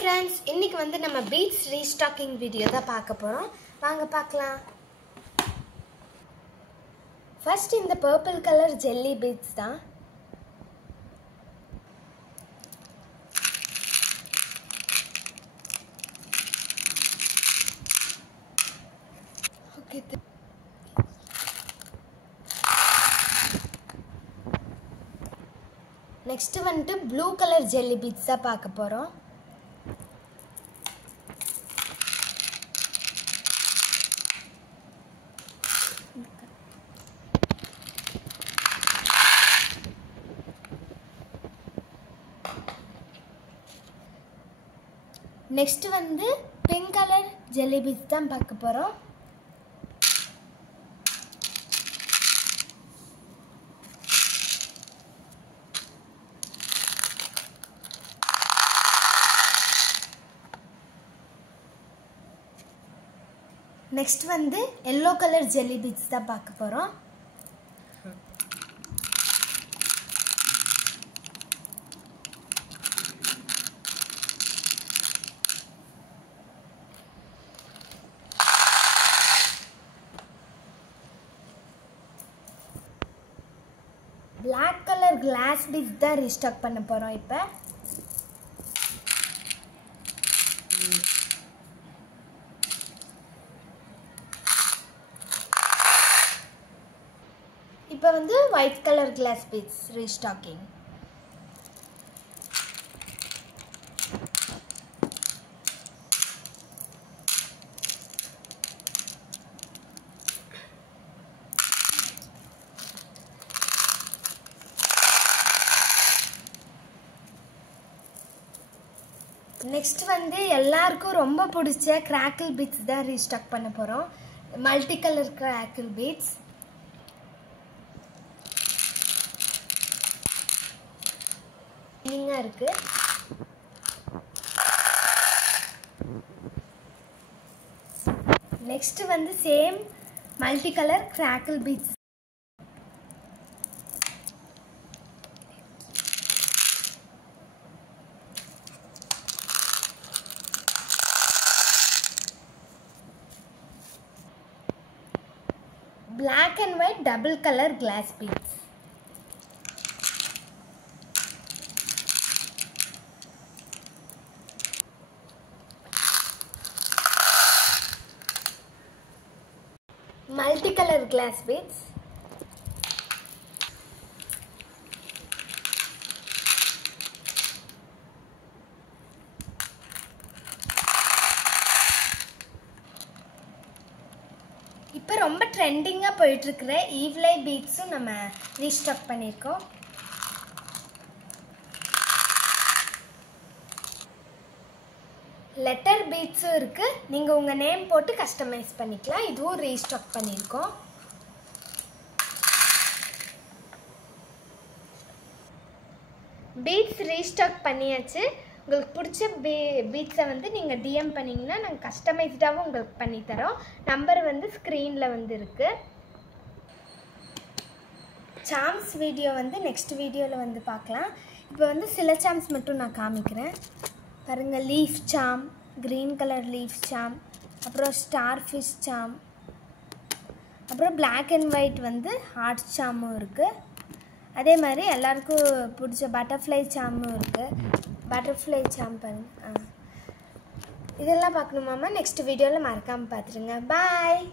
friends, இன்னைக்கு வந்து நம்ம beads restocking video தான் பார்க்க போறோம். வாங்க பார்க்கலாம். First இந்த purple color jelly beads தான். Okay. Next வந்து blue color jelly beads தான் பார்க்க போறோம். Next வந்து pink color jelly beads தான் பார்க்க போறோம். Next வந்து yellow color jelly beads தான் பார்க்க போறோம். Black color glass beads தான் restock பண்ண போறோம் இப்போ. இப்போ வந்து white color glass beads restocking. Next வந்து எல்லாருக்கும் ரொம்ப பிடிச்ச crackle beads தான் restock பண்ண போறோம். Multi color crackle beads. நீங்க இருக்கு. Next வந்து same multi color crackle beads. Black and white double color glass beads. Multicolor glass beads. இப்போ ரொம்ப ட்ரெண்டிங்கா போயிட்டு இருக்கிற ஈவ்லை பீட்ஸும் நம்ம ரீஸ்டாக் பண்ணிருக்கோம். லெட்டர் பீட்ஸும் இருக்கு. நீங்க உங்க நேம் போட்டு கஸ்டமைஸ் பண்ணிக்கலாம். இதுவும் ரீஸ்டாக் பண்ணிருக்கோம். பீட்ஸ் ரீஸ்டாக் பண்ணியாச்சு. உங்களுக்கு பிடிச்ச பீட்ஸை வந்து நீங்கள் டிஎம் பண்ணிங்கன்னா நாங்கள் கஸ்டமைஸ்டாகவும் உங்களுக்கு பண்ணித்தரோம். நம்பர் வந்து ஸ்க்ரீனில் வந்து இருக்குது. சாம்ஸ் வீடியோ வந்து நெக்ஸ்ட் வீடியோவில் வந்து பார்க்கலாம். இப்போ வந்து சில சாம்ஸ் மட்டும் நான் காமிக்கிறேன் பாருங்கள். லீஃப் சாம், க்ரீன் கலர் லீஃப் சாம், அப்புறம் ஸ்டார் ஃபிஷ் சாம், அப்புறம் பிளாக் அண்ட் ஒயிட் வந்து ஹார்ட் சாமும் இருக்குது. அதே மாதிரி எல்லாருக்கும் பிடிச்ச பட்டர்ஃப்ளை சாமும் இருக்குது. பட்டர்ஃப்ளை சாம் பாருங்க. இதெல்லாம் பார்க்கணுமாமா நெக்ஸ்ட் வீடியோவில் மறக்காமல் பார்த்துருங்க. பாய்.